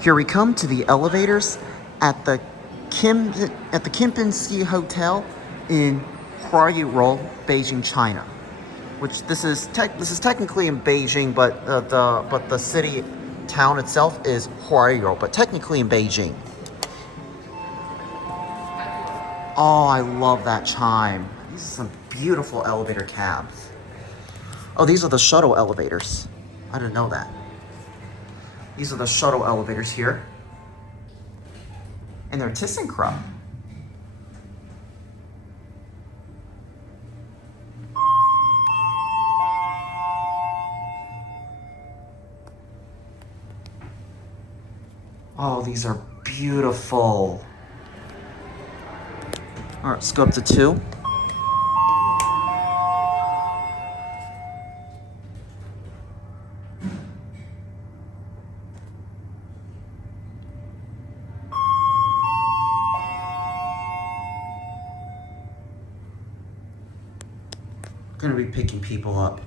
Here we come to the elevators at the Kempinski Hotel in Huairou, Beijing, China. Which this is technically in Beijing, but the city town itself is Huairou, but technically in Beijing. Oh, I love that chime. These are some beautiful elevator cabs. Oh, these are the shuttle elevators. I didn't know that. These are the shuttle elevators here. And they're ThyssenKrupp. Oh, these are beautiful. All right, let's go up to 2. Gonna be picking people up.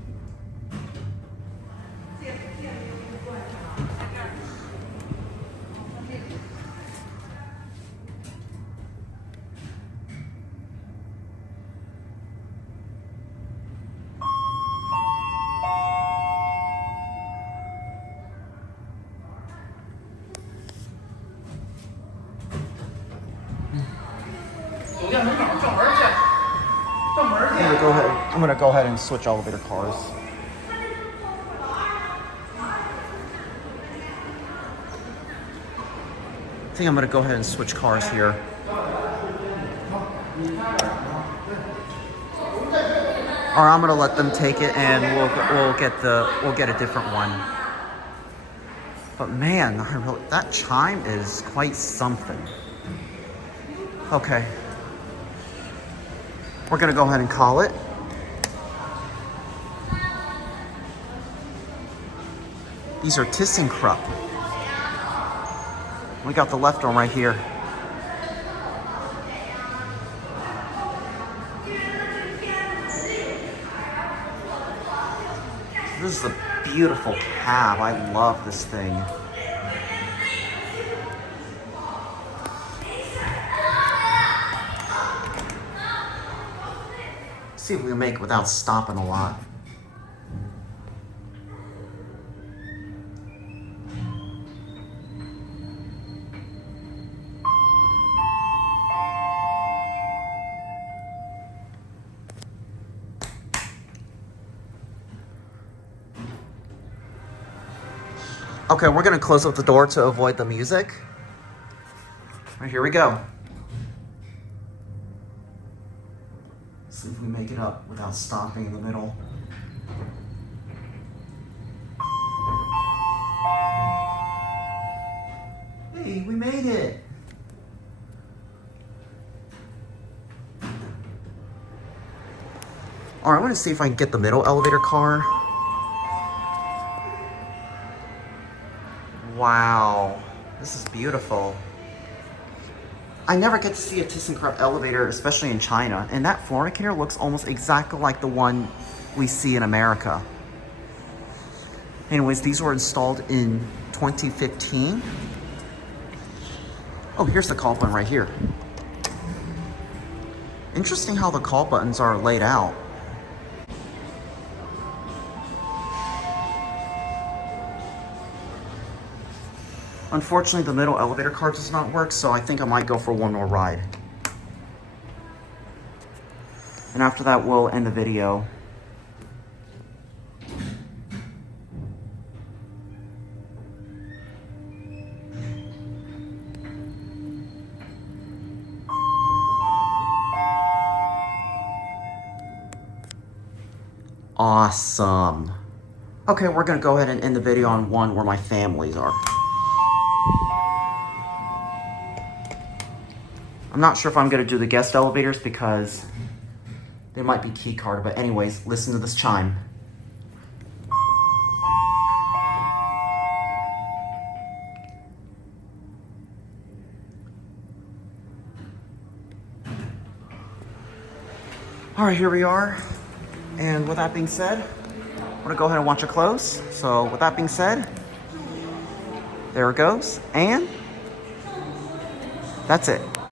I'm gonna go ahead and switch elevator cars. I think I'm gonna go ahead and switch cars here. Or I'm gonna let them take it, and we'll get a different one. But man, that chime is quite something. Okay. We're gonna go ahead and call it. These are ThyssenKrupp. We got the left one right here. This is a beautiful cab. I love this thing. See if we can make it without stopping a lot. Okay, we're gonna close up the door to avoid the music. All right, here we go. See if we make it up without stopping in the middle. Hey, we made it. All right, I'm gonna see if I can get the middle elevator car. Wow, this is beautiful. I never get to see a ThyssenKrupp elevator, especially in China, and that fornicator looks almost exactly like the one we see in America. Anyways, these were installed in 2015. Oh, here's the call button right here. Interesting how the call buttons are laid out. Unfortunately, the middle elevator car does not work, so I think I might go for one more ride. And after that, we'll end the video. Awesome. Okay, we're gonna go ahead and end the video on one where my families are. I'm not sure if I'm gonna do the guest elevators because they might be key card, but anyways, listen to this chime. All right, here we are. And with that being said, I'm gonna go ahead and watch it close. So with that being said, There it goes. And that's it.